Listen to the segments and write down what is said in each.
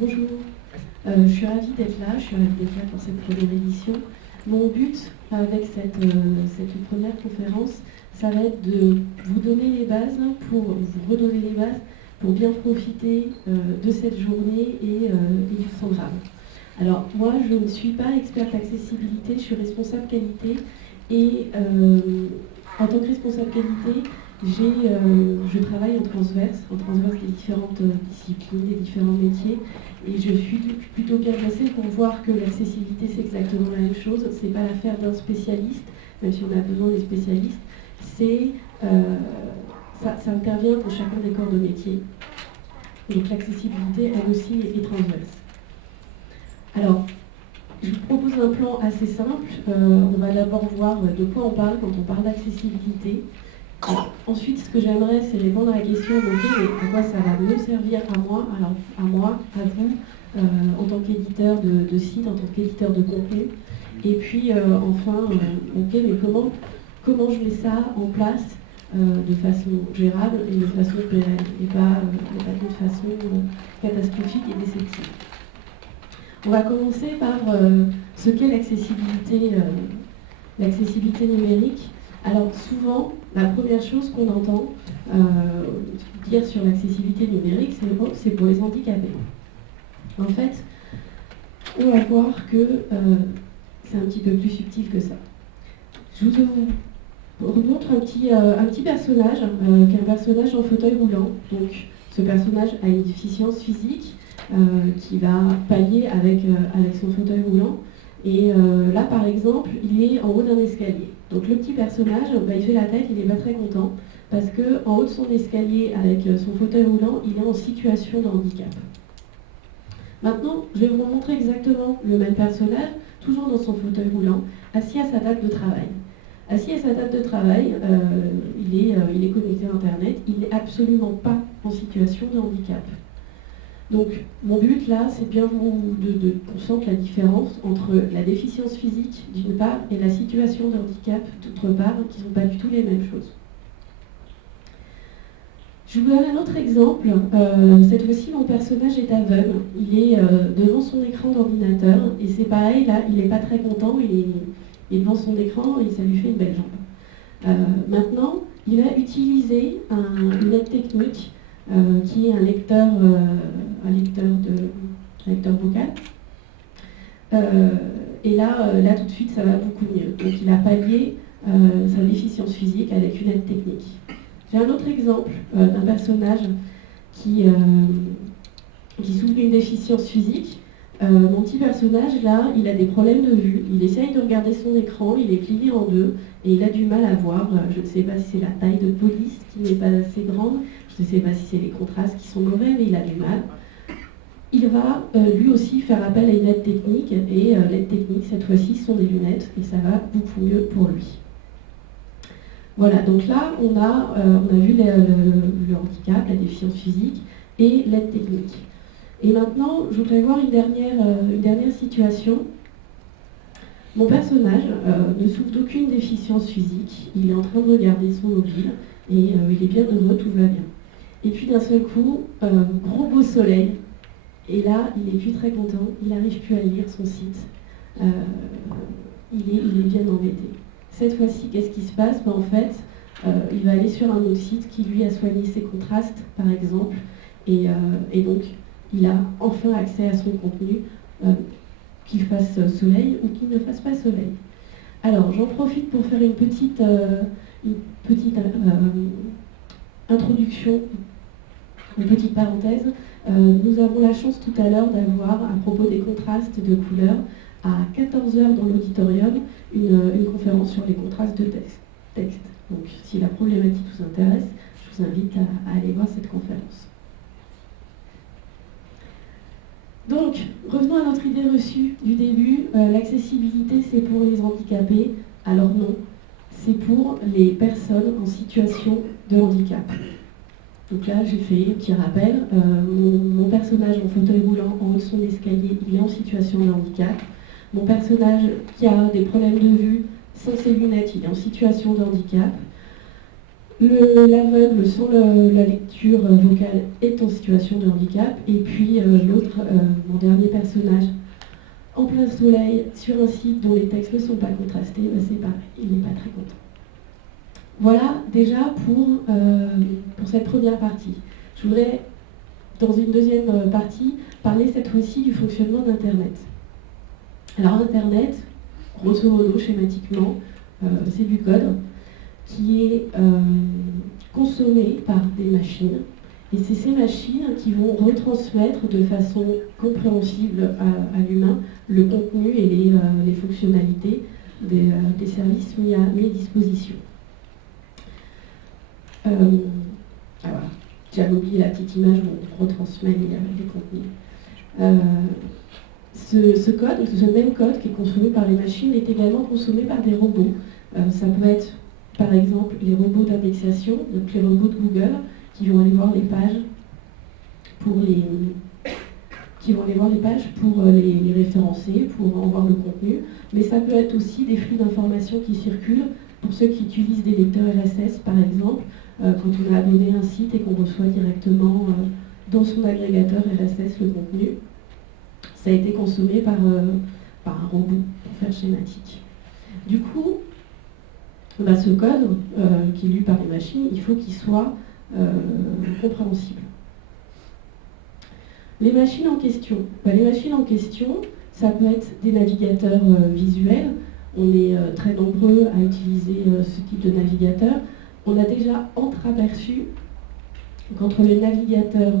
Bonjour, je suis ravie d'être là, pour cette première édition. Mon but avec cette première conférence, ça va être de vous donner les bases, pour vous redonner les bases, pour bien profiter de cette journée et du programme. Alors moi, je ne suis pas experte accessibilité, je suis responsable qualité et en tant que responsable qualité, je travaille en transverse des différentes disciplines, des différents métiers, et je suis plutôt bien placée pour voir que l'accessibilité c'est exactement la même chose. C'est pas l'affaire d'un spécialiste, même si on a besoin des spécialistes. Ça intervient pour chacun des corps de métier. Donc l'accessibilité, elle aussi, est transverse. Alors, je vous propose un plan assez simple. On va d'abord voir de quoi on parle quand on parle d'accessibilité. Ensuite, ce que j'aimerais, c'est répondre à la question mais à quoi ça va me servir à moi, à vous, en tant qu'éditeur de site, en tant qu'éditeur de contenu. Et puis, enfin, mais comment je mets ça en place de façon gérable et de façon pérenne, et pas d'une façon catastrophique et déceptive. On va commencer par ce qu'est l'accessibilité numérique. Alors souvent, la première chose qu'on entend dire sur l'accessibilité numérique, c'est pour les handicapés. En fait, on va voir que c'est un petit peu plus subtil que ça. Je vous remontre un petit personnage, qui est un personnage en fauteuil roulant. Donc, ce personnage a une déficience physique qui va pallier avec son fauteuil roulant. Et là, par exemple, il est en haut d'un escalier. Donc le petit personnage, il fait la tête, il n'est pas très content, parce qu'en haut de son escalier, avec son fauteuil roulant, il est en situation de handicap. Maintenant, je vais vous montrer exactement le même personnage, toujours dans son fauteuil roulant, assis à sa table de travail. Assis à sa table de travail, il est connecté à Internet, il n'est absolument pas en situation de handicap. Donc, mon but là, c'est bien qu'on sente la différence entre la déficience physique d'une part et la situation de handicap d'autre part, qui ne sont pas du tout les mêmes choses. Je vous donne un autre exemple. Cette fois-ci, mon personnage est aveugle. Il est devant son écran d'ordinateur et c'est pareil, là, il n'est pas très content, il est devant son écran et ça lui fait une belle jambe. Maintenant, il a utilisé une aide technique qui est un lecteur vocal. Et là, tout de suite, ça va beaucoup mieux. Donc, il a pallié sa déficience physique avec une aide technique. J'ai un autre exemple d'un personnage qui souffre d'une déficience physique. Mon petit personnage, là, il a des problèmes de vue. Il essaye de regarder son écran, il est plié en deux et il a du mal à voir. Je ne sais pas si c'est la taille de police qui n'est pas assez grande. Je ne sais pas si c'est les contrastes qui sont mauvais, mais il a du mal. Il va lui aussi faire appel à une aide technique, et l'aide technique, cette fois-ci, sont des lunettes, et ça va beaucoup mieux pour lui. Voilà, donc là, on a vu le handicap, la déficience physique, et l'aide technique. Et maintenant, je voudrais voir une dernière situation. Mon personnage ne souffre d'aucune déficience physique, il est en train de regarder son mobile, et il est bien heureux, tout va bien. Et puis d'un seul coup, gros beau soleil, et là, il n'est plus très content, il n'arrive plus à lire son site, il est bien embêté. Cette fois-ci, qu'est-ce qui se passe? En fait, il va aller sur un autre site qui lui a soigné ses contrastes, par exemple, et donc il a enfin accès à son contenu, qu'il fasse soleil ou qu'il ne fasse pas soleil. Alors, j'en profite pour faire une petite introduction, une petite parenthèse. Nous avons la chance tout à l'heure d'avoir, à propos des contrastes de couleurs, à 14h dans l'auditorium, une conférence sur les contrastes de texte. Donc, si la problématique vous intéresse, je vous invite à aller voir cette conférence. Donc, revenons à notre idée reçue du début. L'accessibilité, c'est pour les handicapés. Alors non, c'est pour les personnes en situation de handicap. Donc là, j'ai fait un petit rappel. Mon personnage en fauteuil roulant en haut de son escalier, il est en situation de handicap. Mon personnage qui a des problèmes de vue sans ses lunettes, il est en situation de handicap. L'aveugle sans la lecture vocale est en situation de handicap. Et puis l'autre, mon dernier personnage, en plein soleil, sur un site dont les textes ne sont pas contrastés, c'est pareil, il n'est pas très content. Voilà déjà pour cette première partie. Je voudrais, dans une deuxième partie, parler cette fois-ci du fonctionnement d'Internet. Alors Internet, grosso modo, schématiquement, c'est du code qui est consommé par des machines. Et c'est ces machines qui vont retransmettre de façon compréhensible à l'humain le contenu et les fonctionnalités des services mis à disposition. Voilà. J'avais oublié la petite image où on retransmet les contenus. Ce même code qui est consommé par les machines est également consommé par des robots. Ça peut être par exemple les robots d'indexation, donc les robots de Google, qui vont aller voir les pages pour les référencer, pour en voir le contenu. Mais ça peut être aussi des flux d'informations qui circulent pour ceux qui utilisent des lecteurs RSS, par exemple, quand on a abonné un site et qu'on reçoit directement dans son agrégateur RSS le contenu. Ça a été consommé par un robot, pour faire schématique. Du coup, ce code qui est lu par les machines, il faut qu'il soit compréhensible. Les machines en question. Ça peut être des navigateurs visuels. On est très nombreux à utiliser ce type de navigateur. On a déjà entreaperçu qu'entre le navigateur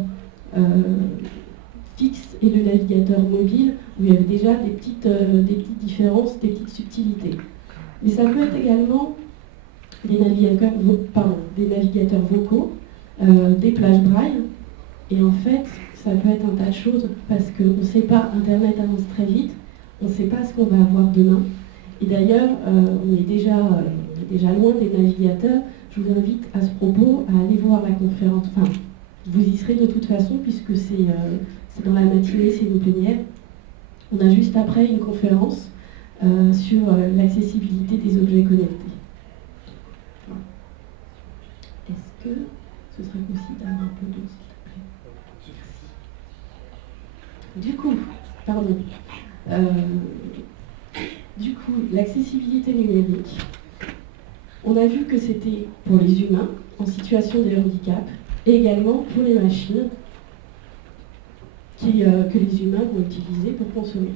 fixe et le navigateur mobile, où il y avait déjà des petites différences, des petites subtilités. Mais ça peut être également des navigateurs vocaux, des plages braille, et en fait, ça peut être un tas de choses, parce qu'on ne sait pas, Internet avance très vite, on ne sait pas ce qu'on va avoir demain. Et d'ailleurs, on est déjà loin des navigateurs. Je vous invite à ce propos à aller voir la conférence. Enfin, vous y serez de toute façon, puisque c'est dans la matinée, c'est une plénière. On a juste après une conférence sur l'accessibilité des objets connectés. Est-ce que ce serait possible d'avoir un peu d'eau, s'il te plaît? Merci. Du coup, l'accessibilité numérique, on a vu que c'était pour les humains en situation de handicap et également pour les machines que les humains vont utiliser pour consommer.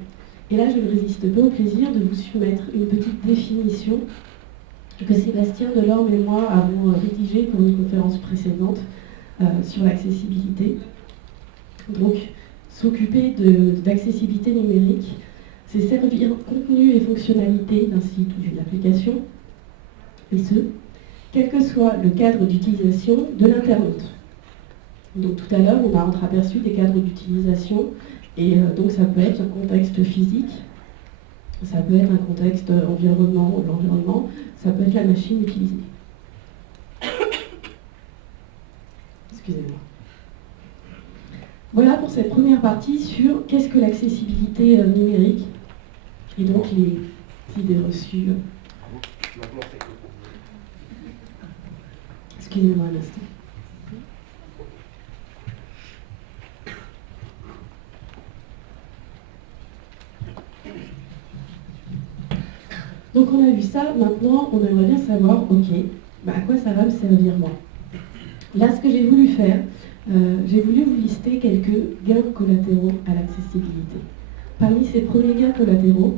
Et là, je ne résiste pas au plaisir de vous soumettre une petite définition que Sébastien Delorme et moi avons rédigée pour une conférence précédente sur l'accessibilité. Donc, s'occuper d'accessibilité numérique, c'est servir contenu et fonctionnalité d'un site ou d'une application, et ce, quel que soit le cadre d'utilisation de l'Internet. Donc tout à l'heure, on a entreaperçu des cadres d'utilisation, et donc ça peut être un contexte physique, ça peut être un contexte l'environnement, ça peut être la machine utilisée. Excusez-moi. Voilà pour cette première partie sur qu'est-ce que l'accessibilité numérique, et donc les idées reçues. Excusez-moi un instant. Donc on a vu ça, maintenant on aimerait bien savoir, ok, à quoi ça va me servir moi? Là, ce que j'ai voulu faire, j'ai voulu vous lister quelques gains collatéraux à l'accessibilité. Parmi ces premiers gains collatéraux,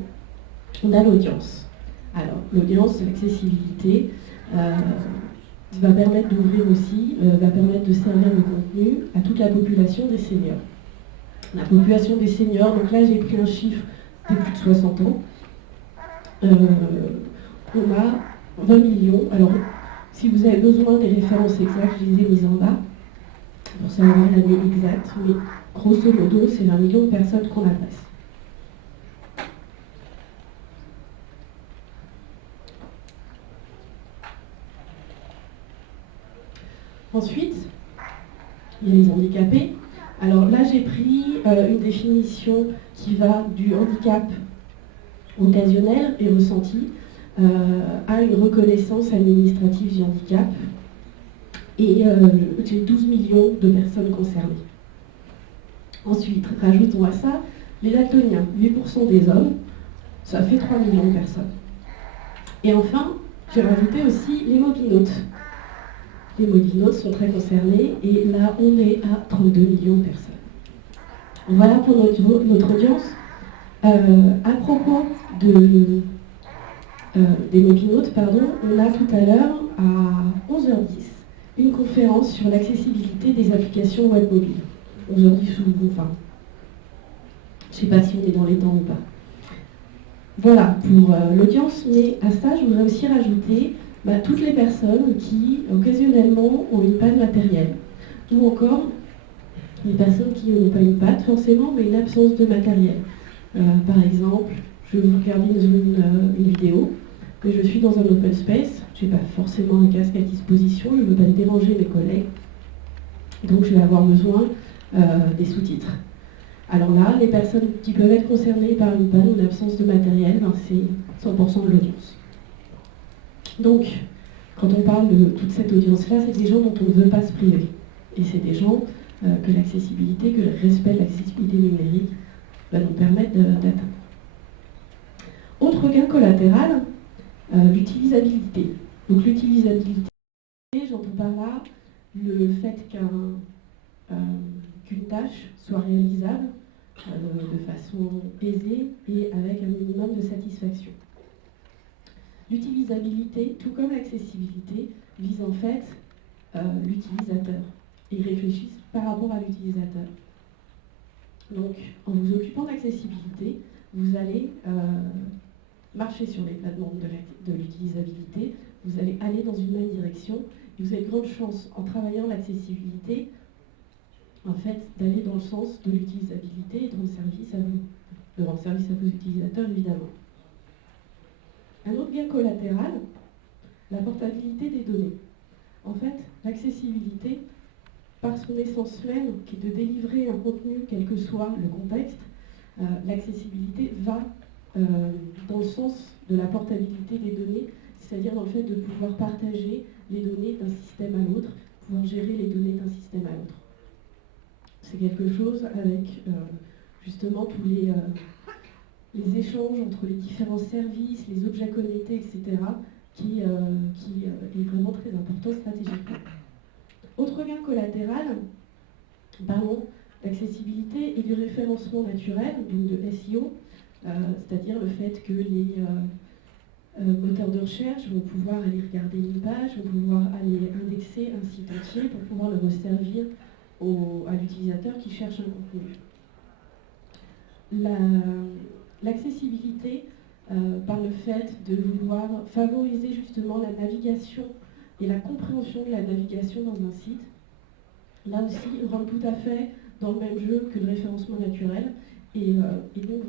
on a l'audience. Alors, l'audience, l'accessibilité, va permettre d'ouvrir aussi, va permettre de servir le contenu à toute la population des seniors. La population des seniors, donc là j'ai pris un chiffre de plus de 60 ans. On a 20 millions. Alors, si vous avez besoin des références exactes, je les ai mises en bas pour savoir l'année exacte, mais grosso modo, c'est 20 millions de personnes qu'on adresse. Ensuite, il y a les handicapés. Alors là, j'ai pris une définition qui va du handicap occasionnel et ressenti à une reconnaissance administrative du handicap. et j'ai 12 millions de personnes concernées. Ensuite, rajoutons à ça les daltoniens, 8% des hommes, ça fait 3 millions de personnes. Et enfin, j'ai rajouté aussi les mobinautes. Les mobinautes sont très concernés, et là, on est à 32 millions de personnes. Voilà pour notre audience. À propos des mobinautes, on a tout à l'heure, à 11h10, une conférence sur l'accessibilité des applications web mobiles. 11h10 ou enfin, je ne sais pas si on est dans les temps ou pas. Voilà pour l'audience, mais à ça, je voudrais aussi rajouter toutes les personnes qui, occasionnellement, ont une panne matérielle, ou encore les personnes qui n'ont pas une panne forcément, mais une absence de matériel. Par exemple, je vais vous regarder une vidéo, mais je suis dans un open space, je n'ai pas forcément un casque à disposition, je ne veux pas déranger mes collègues, donc je vais avoir besoin des sous-titres. Alors là, les personnes qui peuvent être concernées par une panne ou une absence de matériel, c'est 100% de l'audience. Donc, quand on parle de toute cette audience-là, c'est des gens dont on ne veut pas se priver. Et c'est des gens que l'accessibilité, que le respect de l'accessibilité numérique va nous permettre d'atteindre. Autre gain collatéral, l'utilisabilité. Donc l'utilisabilité, j'entends par là le fait qu'une tâche soit réalisable de façon aisée et avec un minimum de satisfaction. L'utilisabilité, tout comme l'accessibilité, vise en fait l'utilisateur. Ils réfléchissent par rapport à l'utilisateur. Donc, en vous occupant d'accessibilité, vous allez marcher sur les plates-bandes de l'utilisabilité, vous allez aller dans une même direction, et vous avez de grandes chances, en travaillant l'accessibilité, en fait, d'aller dans le sens de l'utilisabilité et de rendre service à vous, de rendre service à vos utilisateurs, évidemment. Un autre gain collatéral, la portabilité des données. En fait, l'accessibilité, par son essence même, qui est de délivrer un contenu, quel que soit le contexte, l'accessibilité va dans le sens de la portabilité des données, c'est-à-dire dans le fait de pouvoir partager les données d'un système à l'autre, pouvoir gérer les données d'un système à l'autre. C'est quelque chose avec justement tous les échanges entre les différents services, les objets connectés, etc., qui est vraiment très important stratégiquement. Autre gain collatéral, parlons d'accessibilité et du référencement naturel, donc de SEO, c'est-à-dire le fait que les moteurs de recherche vont pouvoir aller regarder une page, vont pouvoir aller indexer un site entier pour pouvoir le resservir à l'utilisateur qui cherche un contenu. L'accessibilité, par le fait de vouloir favoriser justement la navigation et la compréhension de la navigation dans un site, là aussi, rentre tout à fait dans le même jeu que le référencement naturel et donc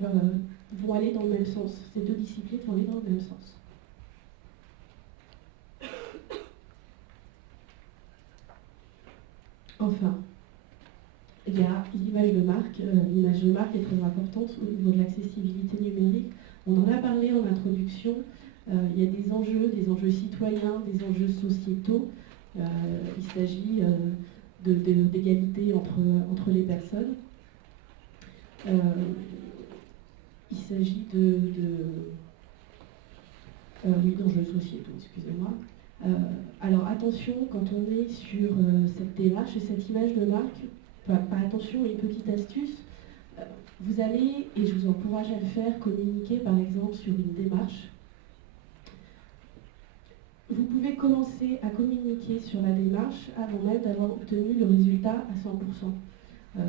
vont aller dans le même sens. Ces deux disciplines vont aller dans le même sens. Enfin, il y a l'image de marque. L'image de marque est très importante au niveau de l'accessibilité numérique. On en a parlé en introduction. Il y a des enjeux citoyens, des enjeux sociétaux. Il s'agit d'égalité entre les personnes. Il s'agit oui, d'enjeux sociétaux, excusez-moi. Alors attention, quand on est sur cette démarche et cette image de marque, pas attention, mais une petite astuce, vous allez, et je vous encourage à le faire, communiquer par exemple sur une démarche. Vous pouvez commencer à communiquer sur la démarche avant même d'avoir obtenu le résultat à 100%.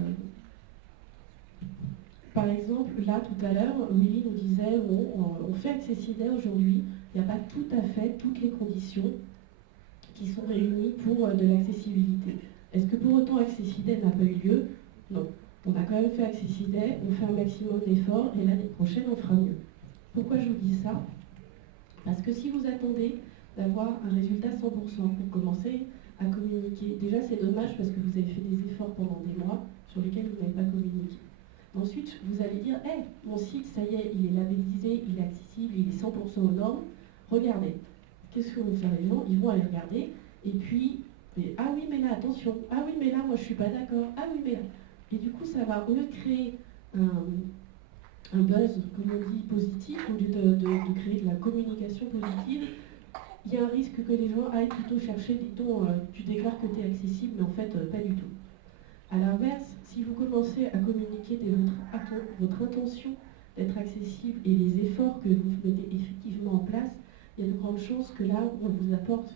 Par exemple, là tout à l'heure, Willy nous disait on fait Accessidae aujourd'hui, il n'y a pas tout à fait toutes les conditions qui sont réunies pour de l'accessibilité. Est-ce que pour autant Accessidae n'a pas eu lieu? Non. On a quand même fait Accessidae, on fait un maximum d'efforts et l'année prochaine on fera mieux. Pourquoi je vous dis ça? Parce que si vous attendez d'avoir un résultat 100% pour commencer à communiquer, déjà c'est dommage parce que vous avez fait des efforts pendant des mois sur lesquels vous n'avez pas communiqué. Ensuite, vous allez dire, hey, mon site, ça y est, il est labellisé, il est accessible, il est 100% aux normes. Regardez. Qu'est-ce que vont faire les gens? Ils vont aller regarder. Et puis, Et, ah oui, mais là, attention, ah oui, mais là, moi, je suis pas d'accord, ah oui, mais là. Et du coup, ça va, au lieu de créer un buzz, comme on dit, positif, au lieu de créer de la communication positive, il y a un risque que les gens aillent plutôt chercher, dit-on, tu déclares que tu es accessible, mais en fait, pas du tout. A l'inverse, si vous commencez à communiquer votre intention d'être accessible et les efforts que vous mettez effectivement en place, il y a de grandes chances que là, on vous apporte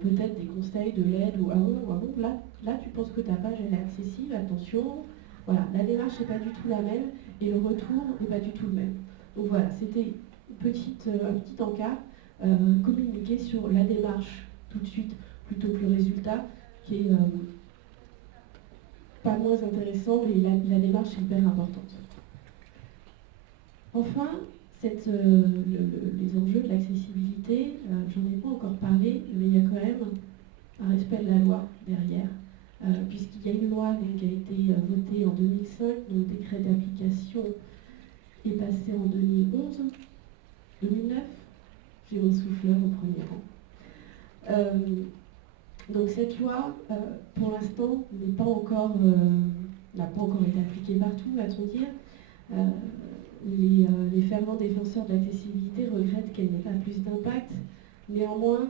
peut-être des conseils, de l'aide, ou ah bon, là tu penses que ta page elle est accessible, attention, voilà, la démarche n'est pas du tout la même et le retour n'est pas du tout le même. Donc voilà, c'était un petit encart, communiquer sur la démarche tout de suite plutôt que le résultat, qui est pas moins intéressant, mais la démarche est hyper importante. Enfin, les enjeux de l'accessibilité, j'en ai pas encore parlé, mais il y a quand même un respect de la loi derrière, puisqu'il y a une loi qui a été votée en 2005, dont le décret d'application est passé en 2011, 2009, j'ai mon souffleur au premier rang. Donc cette loi, pour l'instant, n'a pas encore été appliquée partout, va-t-on dire. Les fervents défenseurs de l'accessibilité regrettent qu'elle n'ait pas plus d'impact. Néanmoins,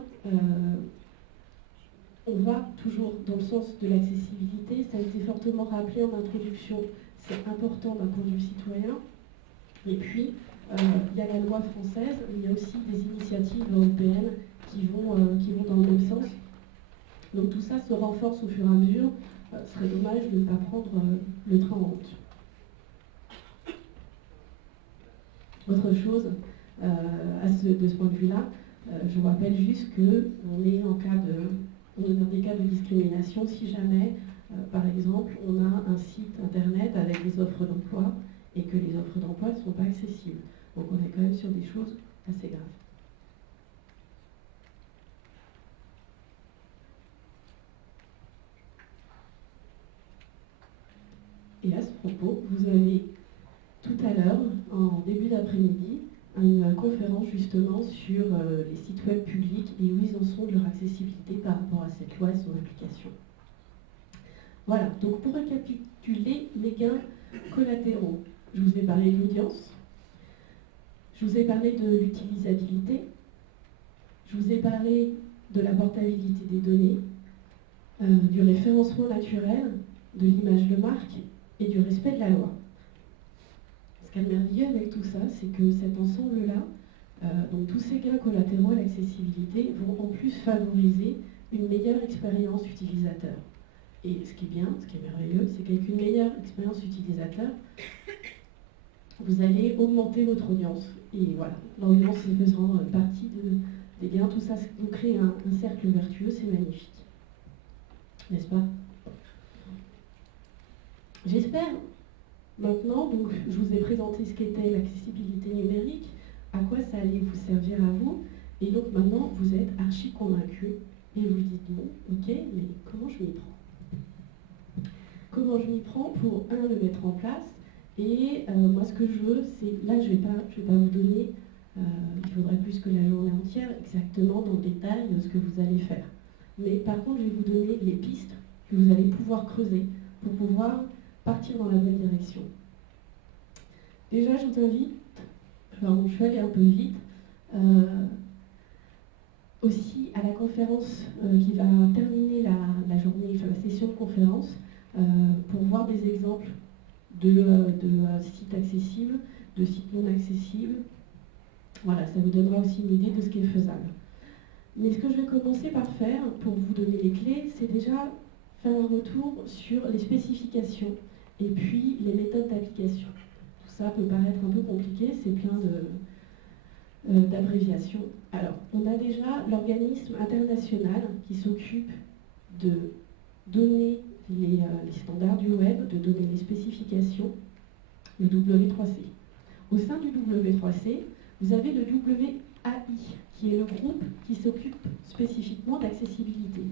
on va toujours dans le sens de l'accessibilité. Ça a été fortement rappelé en introduction. C'est important d'un point de vue citoyen. Et puis, il y a la loi française, mais il y a aussi des initiatives européennes qui vont dans le même sens. Donc tout ça se renforce au fur et à mesure. Ce serait dommage de ne pas prendre le train en route. Autre chose, de ce point de vue-là, je vous rappelle juste qu'on est dans des cas de discrimination si jamais, par exemple, on a un site internet avec des offres d'emploi et que les offres d'emploi ne sont pas accessibles. Donc on est quand même sur des choses assez graves. Et à ce propos, vous avez tout à l'heure, en début d'après-midi, une conférence justement sur les sites web publics et où ils en sont de leur accessibilité par rapport à cette loi et son application. Voilà, donc pour récapituler les gains collatéraux, je vous ai parlé de l'audience, je vous ai parlé de l'utilisabilité, je vous ai parlé de la portabilité des données, du référencement naturel, de l'image de marque et du respect de la loi. Ce qui est merveilleux avec tout ça, c'est que cet ensemble-là, donc tous ces gains collatéraux à l'accessibilité, vont en plus favoriser une meilleure expérience utilisateur. Et ce qui est bien, ce qui est merveilleux, c'est qu'avec une meilleure expérience utilisateur, vous allez augmenter votre audience. Et voilà, l'audience faisant partie des gains, tout ça vous crée un cercle vertueux, c'est magnifique. N'est-ce pas? J'espère. Maintenant, donc, je vous ai présenté ce qu'était l'accessibilité numérique, à quoi ça allait vous servir à vous, et donc maintenant vous êtes archi convaincu et vous dites bon, ok, mais comment je m'y prends? Comment je m'y prends pour le mettre en place? Et moi ce que je veux, c'est, là je vais pas vous donner, il faudrait plus que la journée entière, exactement dans le détail de ce que vous allez faire. Mais par contre, je vais vous donner les pistes que vous allez pouvoir creuser pour pouvoir partir dans la bonne direction. Déjà, je vous invite, je vais aller un peu vite, aussi à la conférence qui va terminer la journée, la session de conférence, pour voir des exemples de sites accessibles, de sites non accessibles. Voilà, ça vous donnera aussi une idée de ce qui est faisable. Mais ce que je vais commencer par faire, pour vous donner les clés, c'est déjà faire un retour sur les spécifications et puis les méthodes d'application. Tout ça peut paraître un peu compliqué, c'est plein d'abréviations. Alors, on a déjà l'organisme international qui s'occupe de donner les standards du web, de donner les spécifications, le W3C. Au sein du W3C, vous avez le WAI, qui est le groupe qui s'occupe spécifiquement d'accessibilité.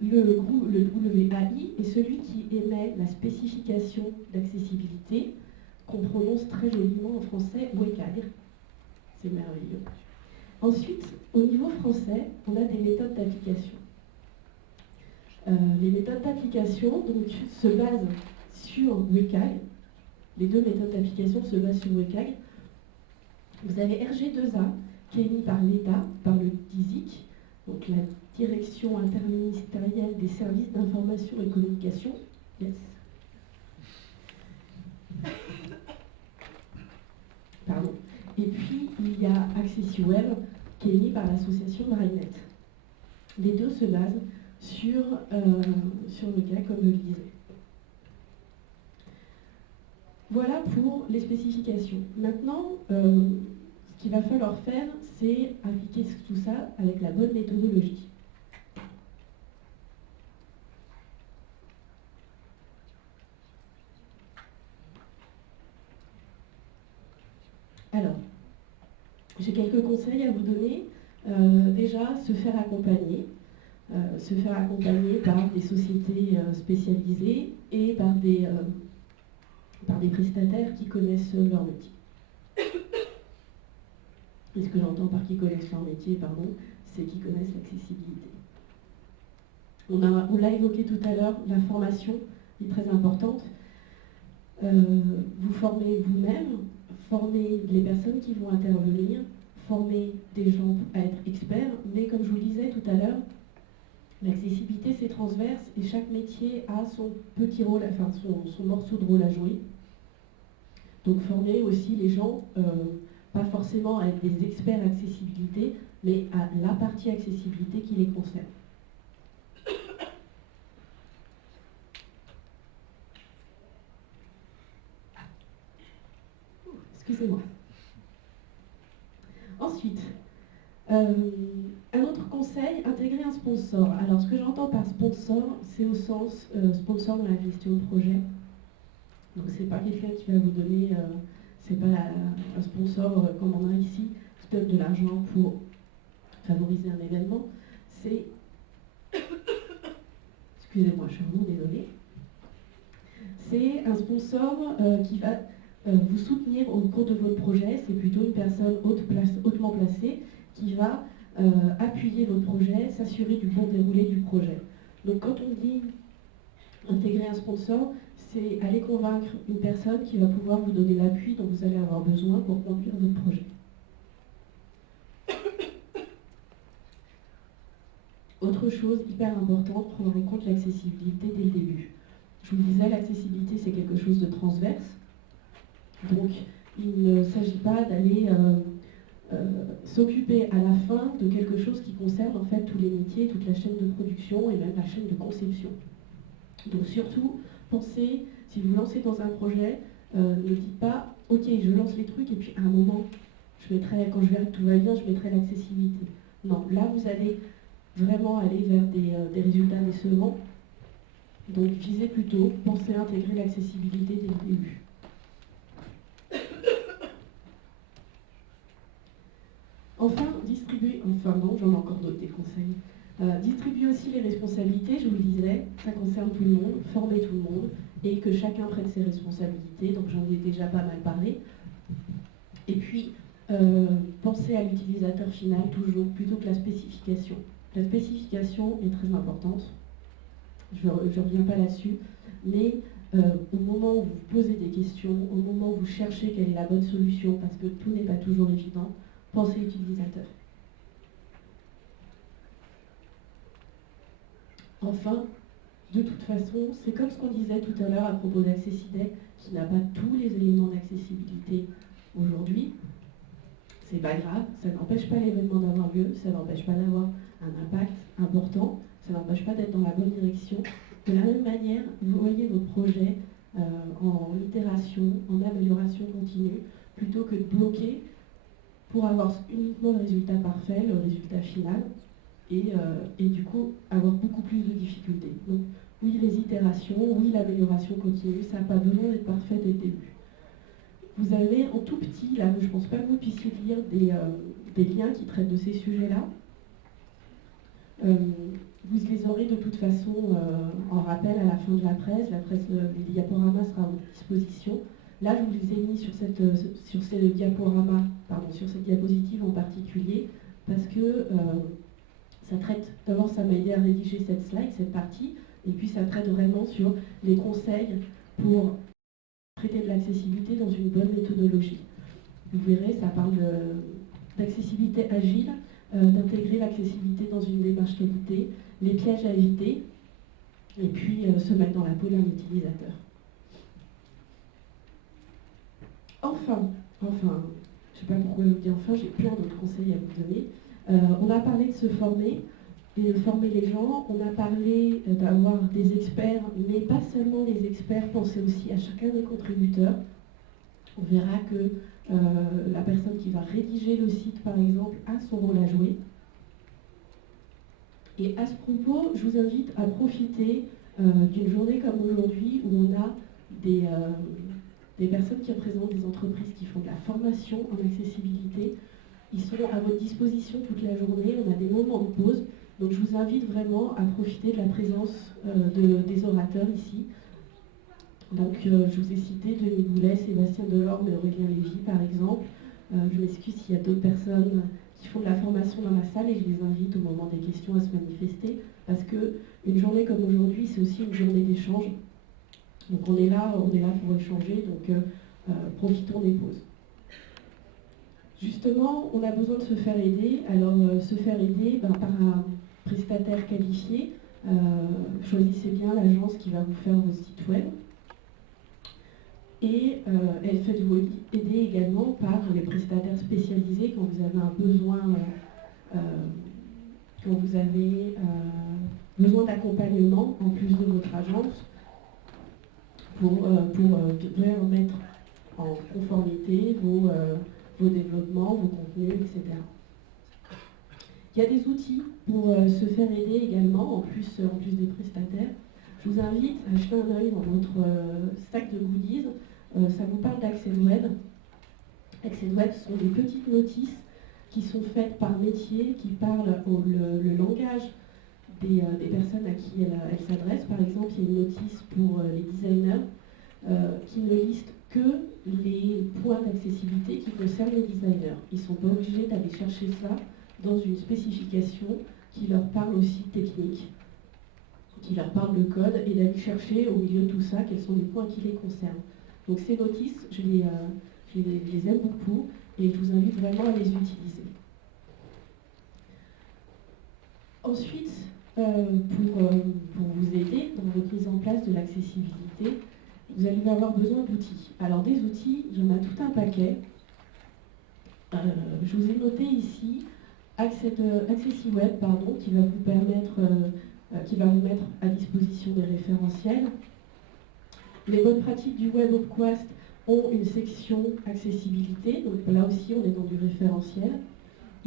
Le WAI est celui qui émet la spécification d'accessibilité, qu'on prononce très joliment en français WCAG. C'est merveilleux. Ensuite, au niveau français, on a des méthodes d'application. Les méthodes d'application donc, se basent sur WCAG. Les deux méthodes d'application se basent sur WCAG. Vous avez RG2A, qui est émis par l'État, par le DISIC, donc la Direction interministérielle des services d'information et communication. Yes. Pardon. Et puis, il y a AccessiWeb, qui est émis par l'association MariNet. Les deux se basent sur WCAG, comme je le disais. Voilà pour les spécifications. Maintenant, ce qu'il va falloir faire, c'est appliquer tout ça avec la bonne méthodologie. Alors, j'ai quelques conseils à vous donner. Déjà, se faire accompagner par des sociétés spécialisées et par des prestataires qui connaissent leur métier. Et ce que j'entends par qui connaissent leur métier, c'est qui connaissent l'accessibilité. On l'a évoqué tout à l'heure, la formation est très importante. Vous formez vous-même, formez les personnes qui vont intervenir, formez des gens à être experts, mais comme je vous le disais tout à l'heure, l'accessibilité c'est transverse et chaque métier a son petit rôle, enfin son morceau de rôle à jouer. Donc former aussi les gens, pas forcément à être des experts accessibilité, mais à la partie accessibilité qui les concerne. Excusez-moi. Ensuite, un autre conseil, intégrer un sponsor. Alors, ce que j'entends par sponsor, c'est au sens sponsor dans la gestion de projet. Donc, c'est pas quelqu'un qui va vous donner, c'est pas un sponsor comme on a ici, qui donne de l'argent pour favoriser un événement. C'est, excusez-moi, je suis vraiment désolée. C'est un sponsor qui va vous soutenir au cours de votre projet. C'est plutôt une personne hautement placée qui va appuyer votre projet, s'assurer du bon déroulé du projet. Donc quand on dit intégrer un sponsor, c'est aller convaincre une personne qui va pouvoir vous donner l'appui dont vous allez avoir besoin pour conduire votre projet. Autre chose hyper importante, prendre en compte l'accessibilité dès le début. Je vous disais, l'accessibilité c'est quelque chose de transverse. Donc il ne s'agit pas d'aller s'occuper à la fin de quelque chose qui concerne en fait tous les métiers, toute la chaîne de production et même la chaîne de conception. Donc surtout, pensez, si vous lancez dans un projet, ne dites pas « Ok, je lance les trucs et puis à un moment, quand je verrai que tout va bien, je mettrai l'accessibilité ». Non, là vous allez vraiment aller vers des résultats décevants. Donc visez plutôt, pensez à intégrer l'accessibilité dès le début. J'en ai encore d'autres des conseils. Distribuer aussi les responsabilités, je vous le disais, ça concerne tout le monde, former tout le monde, et que chacun prenne ses responsabilités, donc j'en ai déjà pas mal parlé. Et puis, pensez à l'utilisateur final toujours, plutôt que la spécification. La spécification est très importante, je ne reviens pas là-dessus, mais au moment où vous posez des questions, au moment où vous cherchez quelle est la bonne solution, parce que tout n'est pas toujours évident, pensez utilisateur. Enfin, de toute façon, c'est comme ce qu'on disait tout à l'heure à propos d'Accessidex, qui n'a pas tous les éléments d'accessibilité aujourd'hui. C'est pas grave, ça n'empêche pas l'événement d'avoir lieu, ça n'empêche pas d'avoir un impact important, ça n'empêche pas d'être dans la bonne direction. De la même manière, vous voyez vos projets en itération, en amélioration continue, plutôt que de bloquer pour avoir uniquement le résultat parfait, le résultat final, et du coup avoir beaucoup plus de difficultés. Donc oui, les itérations, oui, l'amélioration continue, ça n'a pas besoin d'être parfait dès le début. Vous avez en tout petit, là, je ne pense pas que vous puissiez lire des liens qui traitent de ces sujets-là. Vous les aurez de toute façon en rappel à la fin de la presse. Les diaporamas sera à votre disposition. Là, je vous les ai mis sur cette diapositive en particulier, parce que ça traite, d'abord ça m'a aidé à rédiger cette slide, cette partie, et puis ça traite vraiment sur les conseils pour traiter de l'accessibilité dans une bonne méthodologie. Vous verrez, ça parle d'accessibilité agile, d'intégrer l'accessibilité dans une démarche qualité, les pièges à éviter, et puis se mettre dans la peau d'un utilisateur. Enfin, je ne sais pas pourquoi je vous dis enfin, j'ai plein d'autres conseils à vous donner. On a parlé de se former, et de former les gens, on a parlé d'avoir des experts, mais pas seulement les experts, pensez aussi à chacun des contributeurs. On verra que la personne qui va rédiger le site, par exemple, a son rôle à jouer. Et à ce propos, je vous invite à profiter d'une journée comme aujourd'hui où on a des personnes qui représentent des entreprises qui font de la formation en accessibilité. Ils sont à votre disposition toute la journée, on a des moments de pause. Donc je vous invite vraiment à profiter de la présence des orateurs ici. Donc je vous ai cité Denis Boulet, Sébastien Delorme et Aurélien Lévy par exemple. Je m'excuse s'il y a d'autres personnes qui font de la formation dans la salle et je les invite au moment des questions à se manifester parce qu'une journée comme aujourd'hui, c'est aussi une journée d'échange. Donc on est là pour échanger, donc profitons des pauses. Justement, on a besoin de se faire aider. Alors se faire aider par un prestataire qualifié. Choisissez bien l'agence qui va vous faire vos sites web. Et faites-vous aider également par les prestataires spécialisés quand vous avez un besoin, quand vous avez besoin d'accompagnement en plus de votre agence pour bien mettre en conformité vos développements, vos contenus, etc. Il y a des outils pour se faire aider également, en plus des prestataires. Je vous invite à jeter un œil dans notre sac de goodies. Ça vous parle d'AccessWeb. AccessWeb sont des petites notices qui sont faites par métier, qui parlent le langage des personnes à qui elles s'adressent. Par exemple, il y a une notice pour les designers qui ne liste que les points d'accessibilité qui concernent les designers. Ils ne sont pas obligés d'aller chercher ça dans une spécification qui leur parle aussi technique, qui leur parle de code, et d'aller chercher au milieu de tout ça quels sont les points qui les concernent. Donc ces notices, je les aime beaucoup et je vous invite vraiment à les utiliser. Ensuite, pour vous aider dans votre mise en place de l'accessibilité, vous allez avoir besoin d'outils. Alors des outils, il y en a tout un paquet. Je vous ai noté ici AccessiWeb, qui va vous permettre, qui va vous mettre à disposition des référentiels. Les bonnes pratiques du web of Quest ont une section accessibilité, donc là aussi on est dans du référentiel.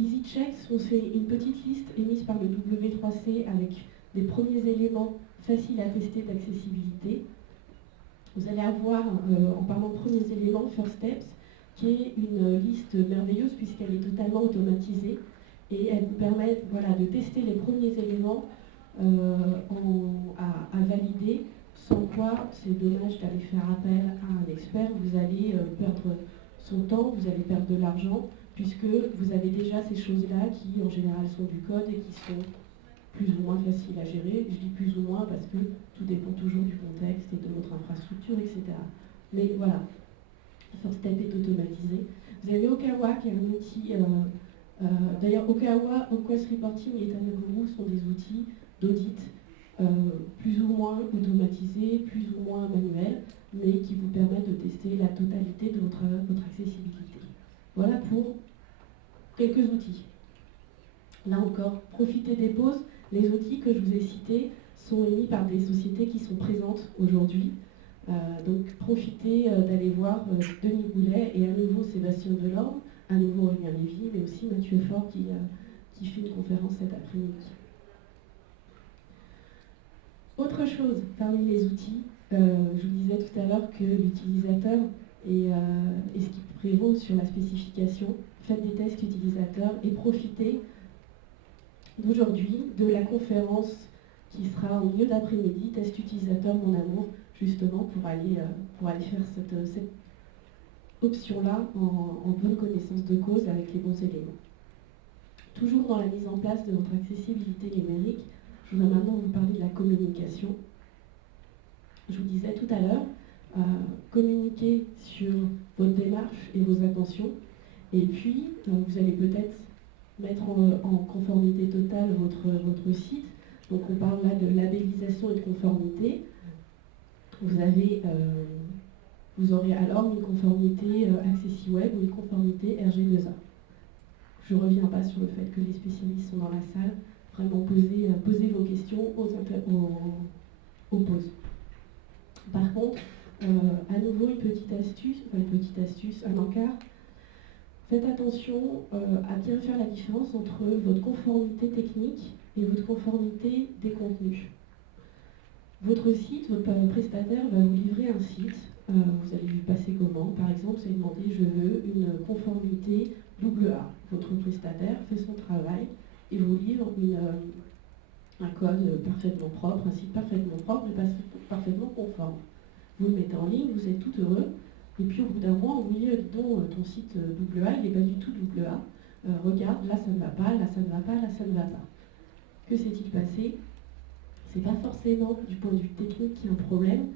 EasyCheck, c'est une petite liste émise par le W3C avec des premiers éléments faciles à tester d'accessibilité. Vous allez avoir, en parlant de premiers éléments, First Steps, qui est une liste merveilleuse puisqu'elle est totalement automatisée et elle vous permet de tester les premiers éléments à valider, sans quoi c'est dommage d'aller faire appel à un expert. Vous allez perdre son temps, vous allez perdre de l'argent, puisque vous avez déjà ces choses-là qui en général sont du code et qui sont plus ou moins faciles à gérer. Je dis plus ou moins parce que tout dépend toujours du contexte et de votre infrastructure, etc. Mais voilà, First Step est automatisé. Vous avez Okawa qui est un outil, d'ailleurs Okawa, Quest Reporting et Tanaguru sont des outils d'audit plus ou moins automatisés, plus ou moins manuels, mais qui vous permettent de tester la totalité de votre accessibilité. Voilà pour quelques outils. Là encore, profitez des pauses. Les outils que je vous ai cités sont émis par des sociétés qui sont présentes aujourd'hui. Donc profitez d'aller voir Denis Boulet et à nouveau Sébastien Delorme, à nouveau Aurélien Lévy, mais aussi Mathieu Faure qui fait une conférence cet après-midi. Autre chose parmi les outils, je vous disais tout à l'heure que l'utilisateur est ce qui prévaut sur la spécification. Faites des tests utilisateurs et profitez d'aujourd'hui de la conférence qui sera au milieu d'après-midi, test utilisateur mon amour, justement pour aller faire cette option-là en bonne connaissance de cause avec les bons éléments. Toujours dans la mise en place de votre accessibilité numérique, je voudrais maintenant vous parler de la communication. Je vous disais tout à l'heure, communiquer sur votre démarche et vos intentions, et puis vous allez peut-être mettre en conformité totale votre site. Donc on parle là de labellisation et de conformité. Vous aurez alors une conformité AccessiWeb ou une conformité RG2A. Je ne reviens pas sur le fait que les spécialistes sont dans la salle. Vraiment posez vos questions aux pauses. Par contre, à nouveau une petite astuce, un encart. Faites attention à bien faire la différence entre votre conformité technique et votre conformité des contenus. Votre site, votre prestataire va vous livrer un site. Vous allez lui passer commande. Par exemple, vous allez demander je veux une conformité AA. Votre prestataire fait son travail et vous livre un code parfaitement propre, un site parfaitement propre et parfaitement conforme. Vous le mettez en ligne, vous êtes tout heureux. Et puis au bout d'un mois, on vous dit, dis donc, ton site AA, il n'est pas du tout AA. Regarde, là ça ne va pas, là ça ne va pas, là ça ne va pas. Que s'est-il passé? C'est pas forcément du point de vue technique qu'il y a un problème.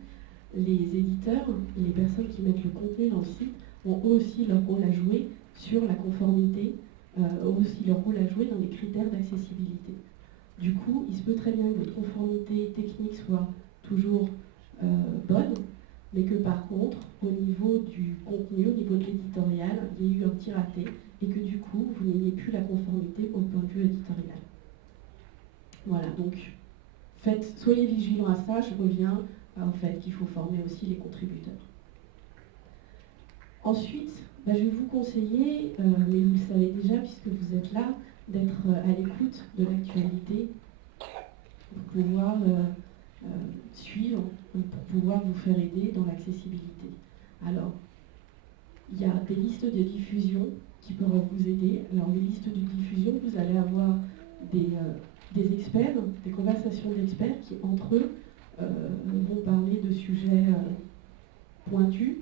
Les éditeurs, les personnes qui mettent le contenu dans le site, ont aussi leur rôle à jouer sur la conformité, ont aussi leur rôle à jouer dans les critères d'accessibilité. Du coup, il se peut très bien que votre conformité technique soit toujours bonne, mais que par contre, au niveau du contenu, au niveau de l'éditorial, il y a eu un petit raté, et que du coup, vous n'ayez plus la conformité au point de vue éditorial. Voilà, donc soyez vigilants à ça, je reviens au fait qu'il faut former aussi les contributeurs. Ensuite, je vais vous conseiller, mais vous le savez déjà puisque vous êtes là, d'être à l'écoute de l'actualité pour pouvoir suivre, pour pouvoir vous faire aider dans l'accessibilité. Alors, il y a des listes de diffusion qui peuvent vous aider. Alors, les listes de diffusion, vous allez avoir des experts, des conversations d'experts qui, entre eux, vont parler de sujets pointus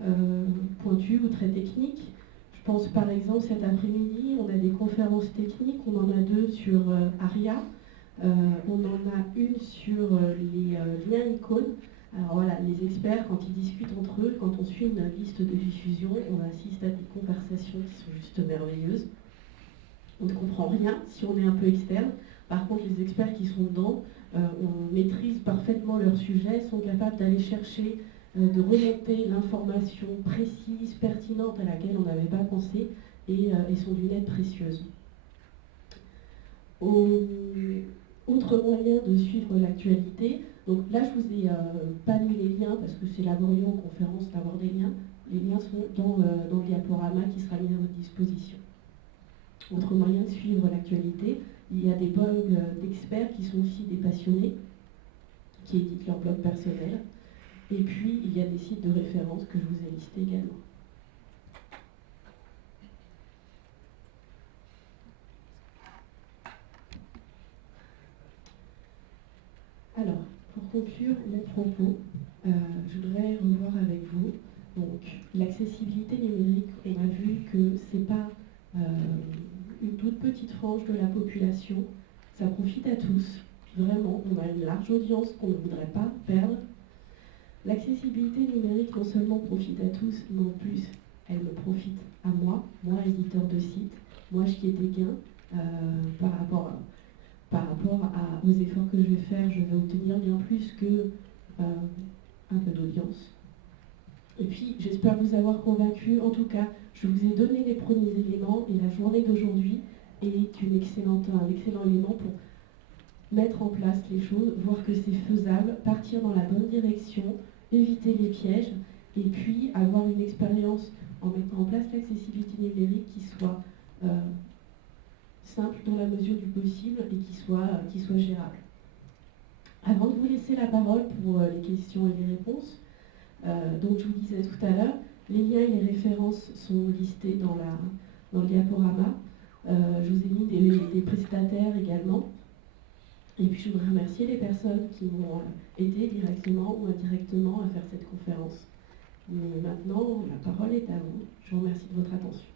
ou très techniques. Je pense par exemple cet après-midi, on a des conférences techniques, on en a deux sur ARIA, on en a une sur les liens icônes. Alors voilà, les experts, quand ils discutent entre eux, quand on suit une liste de diffusion, on assiste à des conversations qui sont juste merveilleuses. On ne comprend rien si on est un peu externe. Par contre, les experts qui sont dedans, on maîtrise parfaitement leur sujet, sont capables d'aller chercher, de remonter l'information précise, pertinente à laquelle on n'avait pas pensé et sont d'une aide précieuse. Autre moyen de suivre l'actualité, donc là je vous ai pas mis les liens parce que c'est laborieux en conférence d'avoir des liens. Les liens sont dans le diaporama qui sera mis à votre disposition. Autre moyen de suivre l'actualité, il y a des blogs d'experts qui sont aussi des passionnés, qui éditent leur blog personnel. Et puis, il y a des sites de référence que je vous ai listés également. Alors, pour conclure mon propos, je voudrais revoir avec vous. Donc, l'accessibilité numérique, on a vu que ce n'est pas une toute petite frange de la population. Ça profite à tous. Vraiment, on a une large audience qu'on ne voudrait pas perdre. L'accessibilité numérique non seulement profite à tous, mais en plus, elle me profite à moi éditeur de site, moi qui ai des gains par rapport aux efforts que je vais faire, je vais obtenir bien plus que un peu d'audience. Et puis, j'espère vous avoir convaincu. En tout cas, je vous ai donné les premiers éléments et la journée d'aujourd'hui est un excellent élément pour mettre en place les choses, voir que c'est faisable, partir dans la bonne direction, éviter les pièges et puis avoir une expérience en mettant en place l'accessibilité numérique qui soit simple dans la mesure du possible et qui soit gérable. Avant de vous laisser la parole pour les questions et les réponses, donc je vous disais tout à l'heure, les liens et les références sont listés dans le diaporama. Je vous ai mis des prestataires également. Et puis je voudrais remercier les personnes qui m'ont aidé directement ou indirectement à faire cette conférence. Mais maintenant, la parole est à vous. Je vous remercie de votre attention.